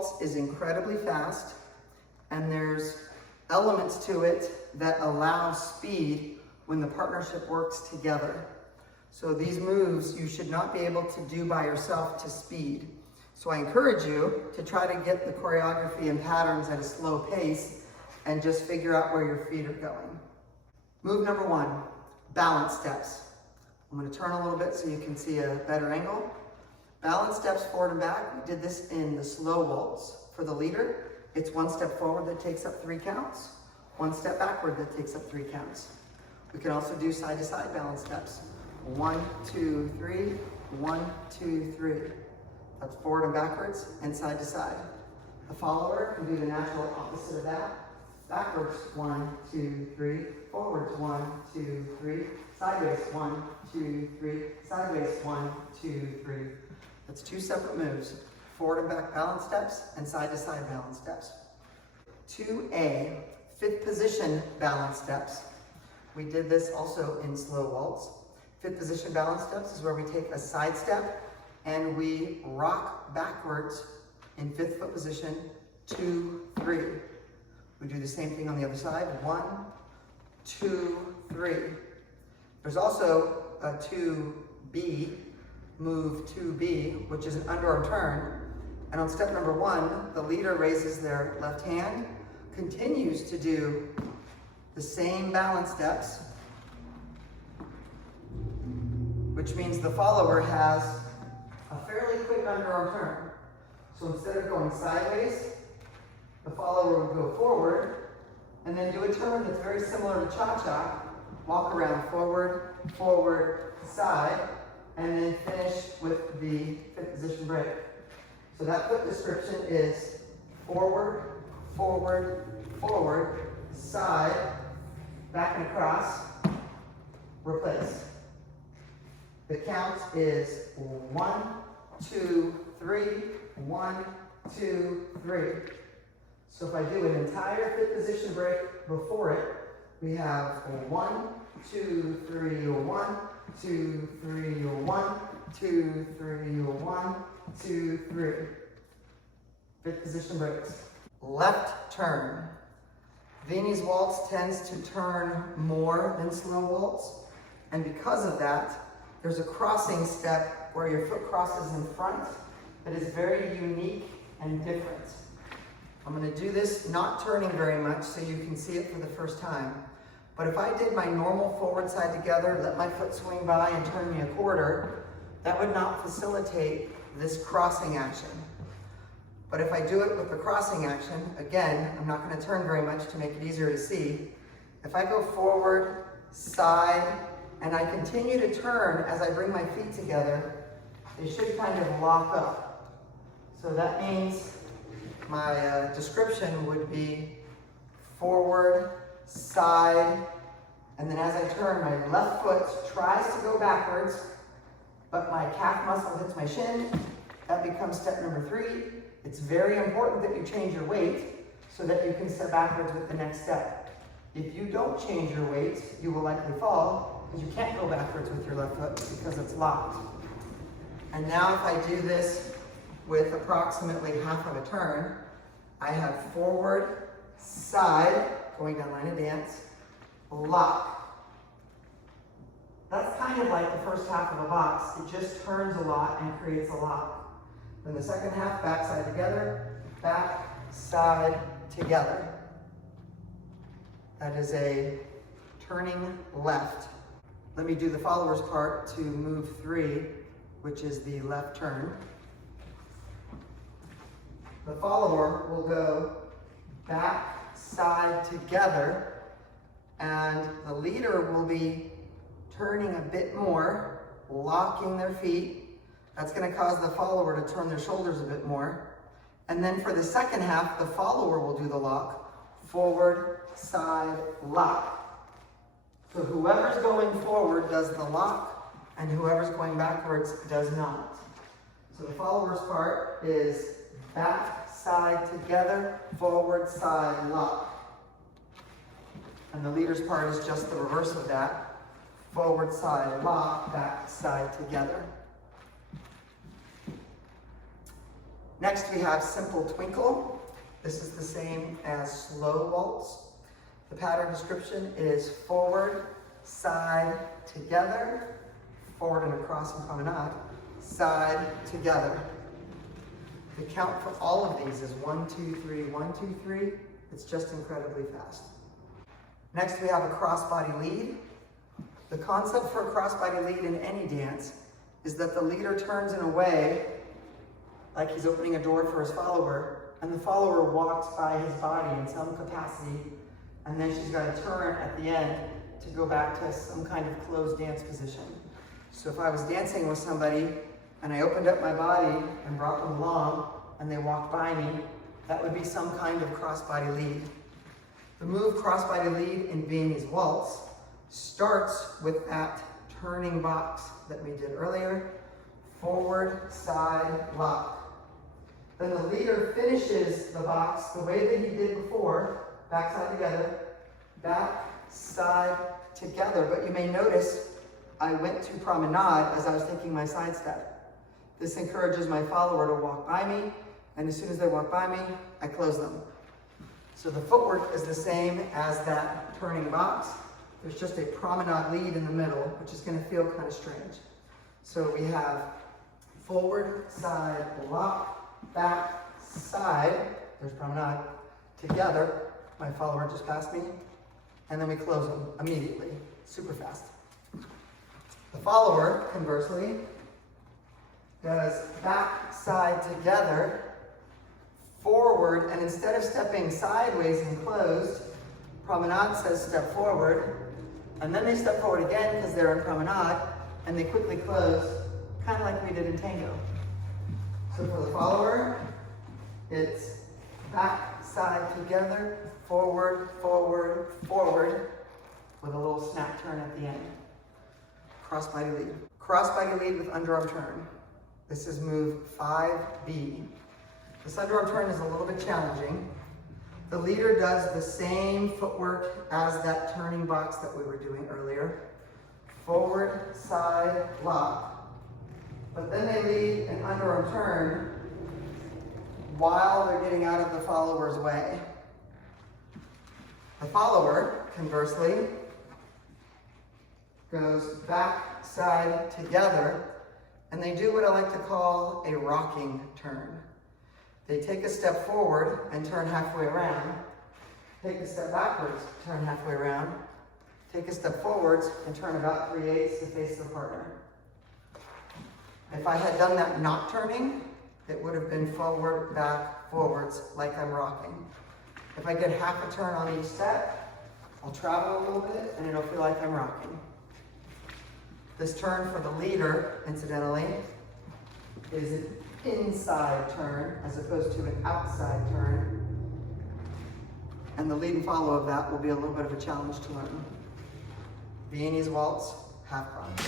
Waltz is incredibly fast, and there's elements to it that allow speed when the partnership works together. So these moves you should not be able to do by yourself to speed. So I encourage you to try to get the choreography and patterns at a slow pace and just figure out where your feet are going. Move number 1, balance steps. I'm going to turn a little bit so you can see a better angle. Balance steps forward and back. We did this in the slow waltz. For the leader, it's 1 step forward that takes up 3 counts, 1 step backward that takes up 3 counts. We can also do side to side balance steps. 1, 2, 3, 1, 2, 3. That's forward and backwards and side to side. The follower can do the natural opposite of that. Backwards, 1, 2, 3. Forwards, 1, 2, 3. Sideways, 1, 2, 3. Sideways, 1, 2, 3. That's 2 separate moves. Forward and back balance steps and side to side balance steps. 2A, 5th position balance steps. We did this also in slow waltz. 5th position balance steps is where we take a side step and we rock backwards in 5th foot position, 2, 3. We do the same thing on the other side, 1, 2, 3. There's also a 2B, move 2B, which is an underarm turn. And on step number 1, the leader raises their left hand, continues to do the same balance steps, which means the follower has a fairly quick underarm turn. So instead of going sideways, the follower will go forward and then do a turn that's very similar to cha-cha. Walk around forward, forward, side, and then finish with the 5th position break. So that foot description is forward, forward, forward, side, back and across, replace. The count is 1, 2, 3, 1, 2, 3. So if I do an entire 5th position break before it, we have 1, 2, 3, 1, 2, 3, 1, 2, 3, 1, 2, 3. 5th position breaks. Left turn. Viennese Waltz tends to turn more than slow waltz, and because of that, there's a crossing step where your foot crosses in front that is very unique and different. I'm going to do this not turning very much so you can see it for the first time. But if I did my normal forward side together, let my foot swing by and turn me a quarter, that would not facilitate this crossing action. But if I do it with the crossing action, again, I'm not going to turn very much to make it easier to see. If I go forward, side, and I continue to turn as I bring my feet together, they should kind of lock up. So that means my description would be forward, side, and then as I turn, my left foot tries to go backwards, but my calf muscle hits my shin. That becomes step number 3. It's very important that you change your weight so that you can step backwards with the next step. If you don't change your weight, you will likely fall because you can't go backwards with your left foot because it's locked. And now if I do this with approximately half of a turn, I have forward, side, going down line of dance, lock. That's kind of like the first half of a box. It just turns a lot and creates a lock. Then the second half, back, side together, back, side, together. That is a turning left. Let me do the follower's part to move 3, which is the left turn. The follower will go back, side, together, and the leader will be turning a bit more, locking their feet. That's going to cause the follower to turn their shoulders a bit more. And then for the second half, the follower will do the lock, forward, side, lock. So whoever's going forward does the lock, and whoever's going backwards does not. So the follower's part is back, side, together, forward, side, lock. And the leader's part is just the reverse of that. Forward, side, lock, back, side, together. Next we have simple twinkle. This is the same as slow waltz. The pattern description is forward, side, together, forward and across and promenade, side, together. The count for all of these is 1, 2, 3, 1, 2, 3. It's just incredibly fast. Next we have a crossbody lead. The concept for a crossbody lead in any dance is that the leader turns in a way like he's opening a door for his follower, and the follower walks by his body in some capacity, and then she's got to turn at the end to go back to some kind of closed dance position. So if I was dancing with somebody and I opened up my body and brought them along and they walked by me, that would be some kind of crossbody lead. The move crossbody lead in Viennese Waltz starts with that turning box that we did earlier, forward, side, lock. Then the leader finishes the box the way that he did before, back side together, back, side, together. But you may notice I went to promenade as I was taking my side step. This encourages my follower to walk by me, and as soon as they walk by me, I close them. So the footwork is the same as that turning box. There's just a promenade lead in the middle, which is going to feel kind of strange. So we have forward, side, lock, back, side, there's promenade, together, my follower just passed me, and then we close them immediately, super fast. The follower, conversely, does back, side, together, forward, and instead of stepping sideways and closed, promenade says step forward, and then they step forward again because they're in promenade, and they quickly close, kind of like we did in tango. So for the follower, it's back, side, together, forward, forward, forward, with a little snap turn at the end. Crossbody lead. Crossbody lead with underarm turn. This is move 5B. This underarm turn is a little bit challenging. The leader does the same footwork as that turning box that we were doing earlier. Forward, side, lock. But then they lead an underarm turn while they're getting out of the follower's way. The follower, conversely, goes back, side, together, and they do what I like to call a rocking turn. They take a step forward and turn halfway around, take a step backwards, turn halfway around, take a step forwards and turn about 3/8 to face the partner. If I had done that not turning, it would have been forward, back, forwards, like I'm rocking. If I get half a turn on each step, I'll travel a little bit and it'll feel like I'm rocking. This turn for the leader, incidentally, is an inside turn as opposed to an outside turn. And the lead and follow of that will be a little bit of a challenge to learn. Viennese Waltz, half bronze.